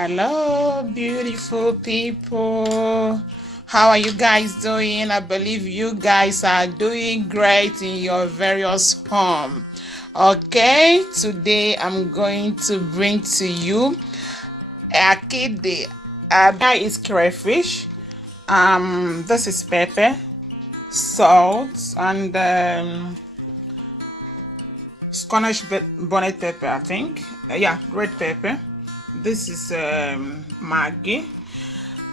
Hello, beautiful people. How are you guys doing? I believe you guys are doing great in your various home. Okay, today I'm going to bring to you a kidney. That is crayfish. This is pepper, salt, and Scottish bonnet pepper, I think. Yeah, red pepper. This is Maggi.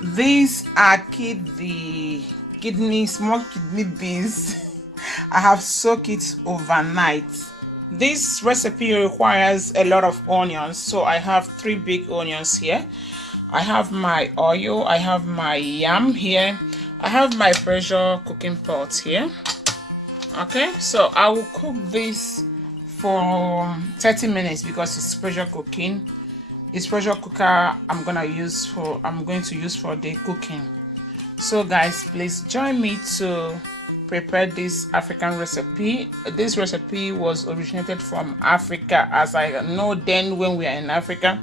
These are small kidney beans. I have soaked it overnight. This recipe requires a lot of onions, so I have 3 big onions here. I have my oil, I have my yam here, I have my pressure cooking pot here. Okay, so I will cook this for 30 minutes because it's pressure cooking. It's pressure cooker I'm going to use for the cooking. So guys, please join me to prepare this African recipe. This recipe was originated from Africa, as I know then when we are in Africa.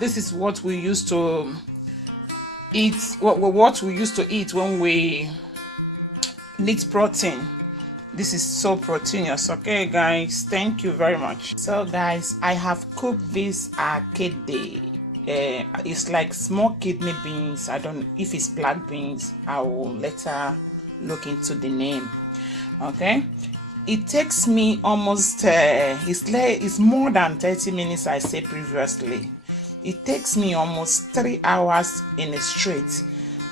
This is what we used to eat, what we used to eat when we need protein. This is so proteinous. Okay guys, thank you very much. So guys, I have cooked this kidney. It's like small kidney beans. I don't know if it's black beans. I will later look into the name. Okay, it takes me almost it's more than 30 minutes. I said previously it takes me almost 3 hours in a straight.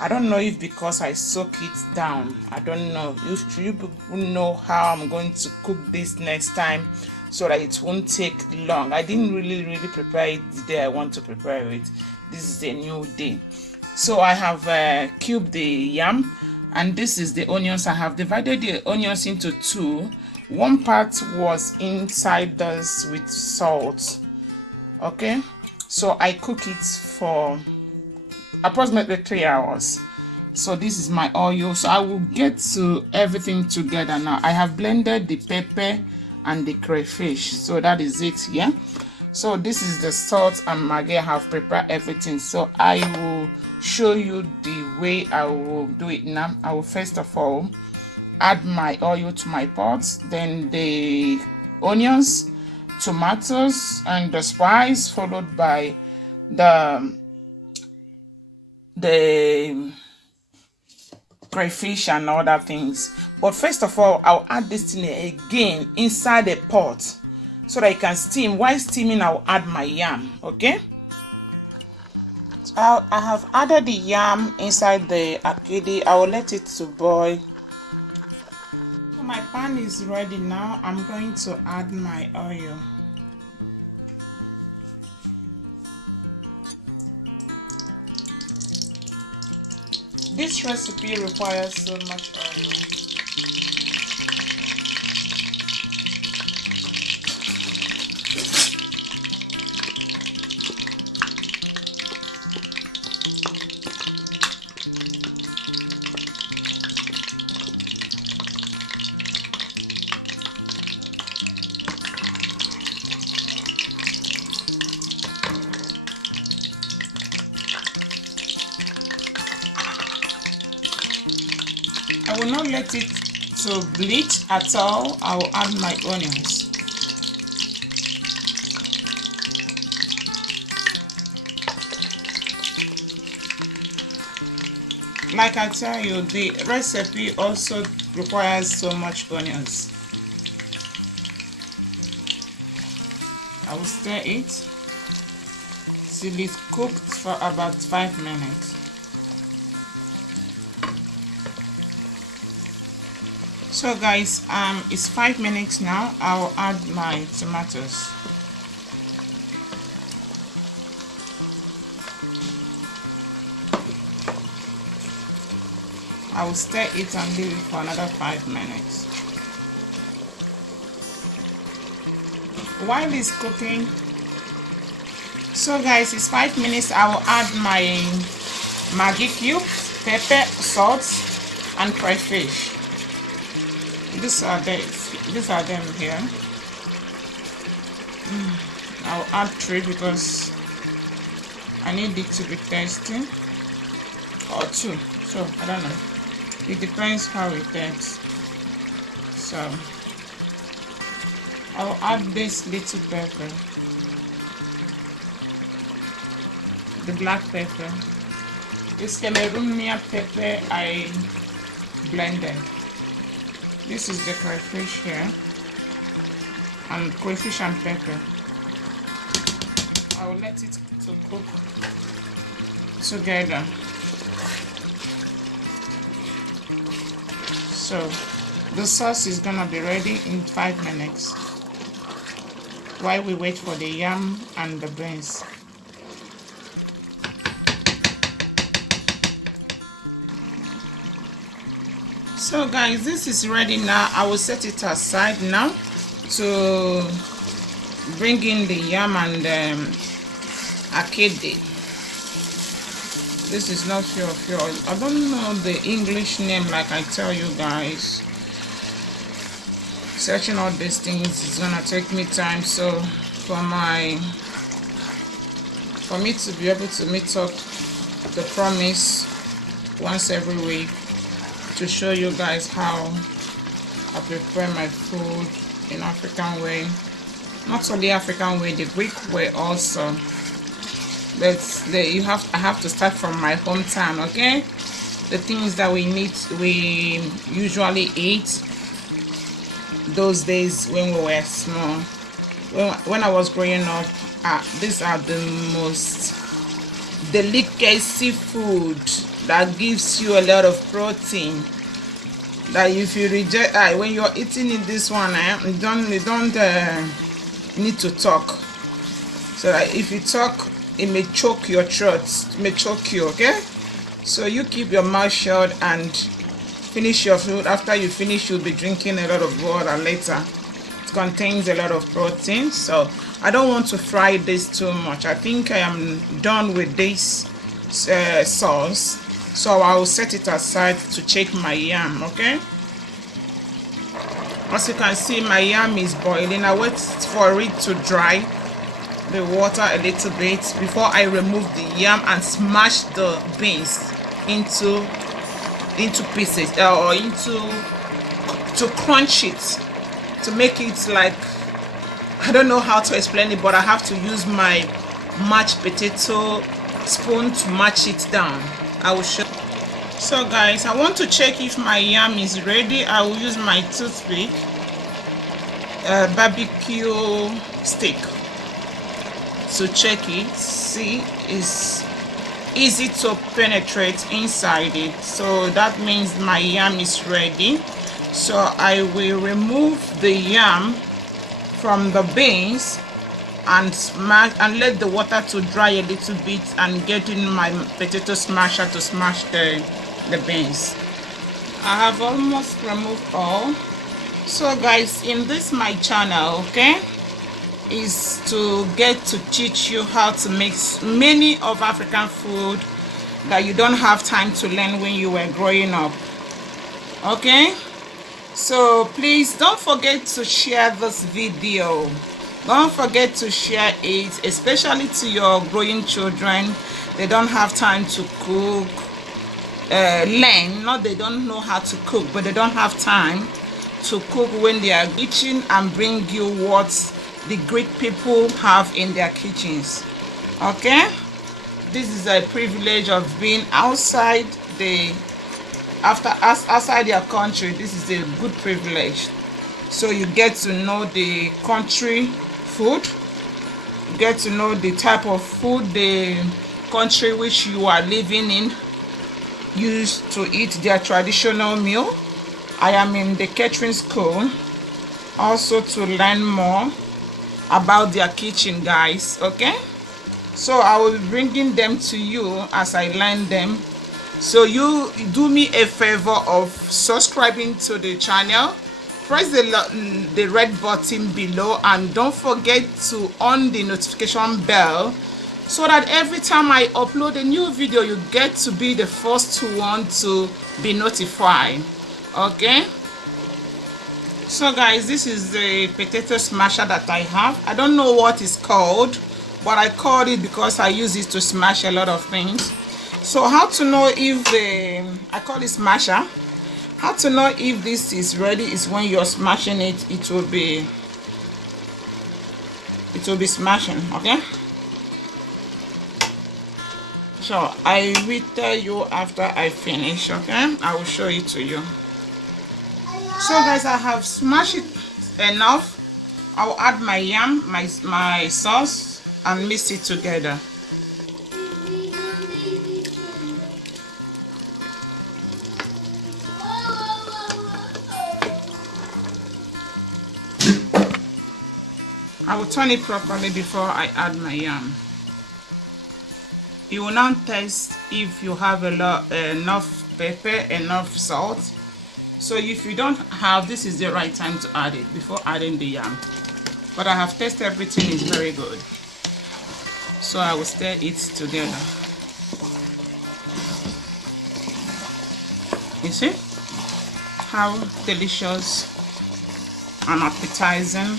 I don't know if because I soak it down. I don't know if you people know how I'm going to cook this next time so that it won't take long. I didn't really prepare it the day I want to prepare it. This is a new day. So I have cubed the yam, and this is the onions. I have divided the onions into 2. One part was inside this with salt. Okay, so I cook it for approximately 3 hours. So this is my oil. So I will get to everything together now. I have blended the pepper and the crayfish, so that is it. Yeah, so this is the salt and Maggi. I have prepared everything, so I will show you the way I will do it now. I will first of all add my oil to my pot, then the onions, tomatoes, and the spice, followed by the crayfish and other things. But first of all, I'll add this thing again inside the pot so that it can steam. While steaming, I'll add my yam. Okay, so I have added the yam inside the akidi. I will let it to boil. So my pan is ready now. I'm going to add my oil. This recipe requires so much oil. I will not let it to bleach at all. I will add my onions. Like I tell you, the recipe also requires so much onions. I will stir it till it's cooked for about 5 minutes. So guys, it's 5 minutes now. I will add my tomatoes. I will stir it and leave it for another 5 minutes. While it's cooking, so guys, it's 5 minutes. I will add my Maggi cube, pepper, salt, and crayfish. These are them here. I'll add 3 because I need it to be tasty, or 2, so I don't know, it depends how it tastes. So I'll add this little pepper, the black pepper. It's Cameroonian pepper I blended. This is the crayfish here, and crayfish and pepper. I will let it to cook together. So the sauce is gonna be ready in 5 minutes while we wait for the yam and the beans. So guys, this is ready now. I will set it aside now to bring in the yam and akede. This is not fiofio. I don't know the English name, like I tell you guys. Searching all these things is gonna take me time, so for me to be able to meet up the promise once every week to show you guys how I prepare my food in African way, not only African way, the Greek way also. But I have to start from my hometown, okay? The things that we usually eat those days when we were small. When I was growing up, these are the most delicacy food that gives you a lot of protein. That if you reject, when you're eating in this one, you don't need to talk. So that if you talk, it may choke your throat, it may choke you, okay? So you keep your mouth shut and finish your food. After you finish, you'll be drinking a lot of water later. It contains a lot of protein, so I don't want to fry this too much. I think I am done with this sauce, so I will set it aside to check my yam, okay? As you can see, my yam is boiling. I wait for it to dry the water a little bit before I remove the yam and smash the beans into pieces, or to crunch it, to make it like, I don't know how to explain it, but I have to use my mashed potato spoon to mash it down. I will show. So guys, I want to check if my yam is ready. I will use my toothpick, barbecue stick, to check it. See, it's easy to penetrate inside it, so that means my yam is ready. So I will remove the yam from the beans and smash and let the water to dry a little bit, and get in my potato smasher to smash the beans. I have almost removed all. So guys, in this my channel, okay, is to get to teach you how to make many of African food that you don't have time to learn when you were growing up, okay? So please don't forget to share this video. Don't forget to share it, especially to your growing children. They don't have time to cook, learn, not they don't know how to cook, but they don't have time to cook when they are kitchen and bring you what the Greek people have in their kitchens, okay? This is a privilege of being outside outside your country. This is a good privilege. So you get to know the country food, you get to know the type of food the country which you are living in used to eat, their traditional meal. I am in the catering school also to learn more about their kitchen, guys, okay? So I will be bringing them to you as I learn them. So you do me a favor of subscribing to the channel, press the red button below, and don't forget to on the notification bell, so that every time I upload a new video, you get to be the first one to be notified, okay? So guys, this is the potato smasher that I have. I don't know what it's called, but I called it because I use it to smash a lot of things. So how to know if I call it smasher. How to know if this is ready is when you're smashing it, it will be smashing, okay? So I will tell you after I finish, okay? I will show it to you. So guys, I have smashed it enough. I'll add my yam, my sauce, and mix it together. I will turn it properly before I add my yam. You will now taste if you have enough pepper, enough salt. So if you don't have, this is the right time to add it before adding the yam. But I have tasted everything is very good. So I will stir it together. You see how delicious and appetizing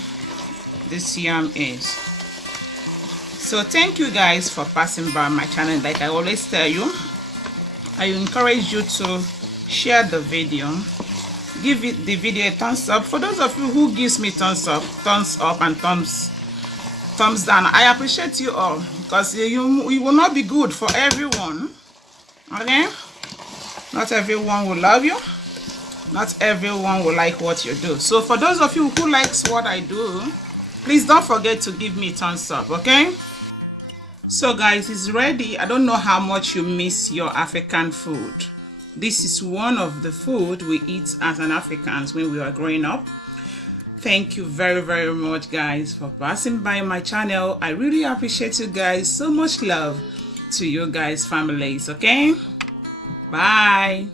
this yam is. So thank you guys for passing by my channel. Like I always tell you, I encourage you to share the video, give it the video a thumbs up. For those of you who gives me thumbs up and thumbs down, I appreciate you all, because you will not be good for everyone, okay? Not everyone will love you, not everyone will like what you do. So for those of you who likes what I do, please don't forget to give me a thumbs up, okay? So guys, it's ready. I don't know how much you miss your African food. This is one of the food we eat as an Africans when we were growing up. Thank you very, very much guys for passing by my channel. I really appreciate you guys. So much love to you guys, families, okay? Bye.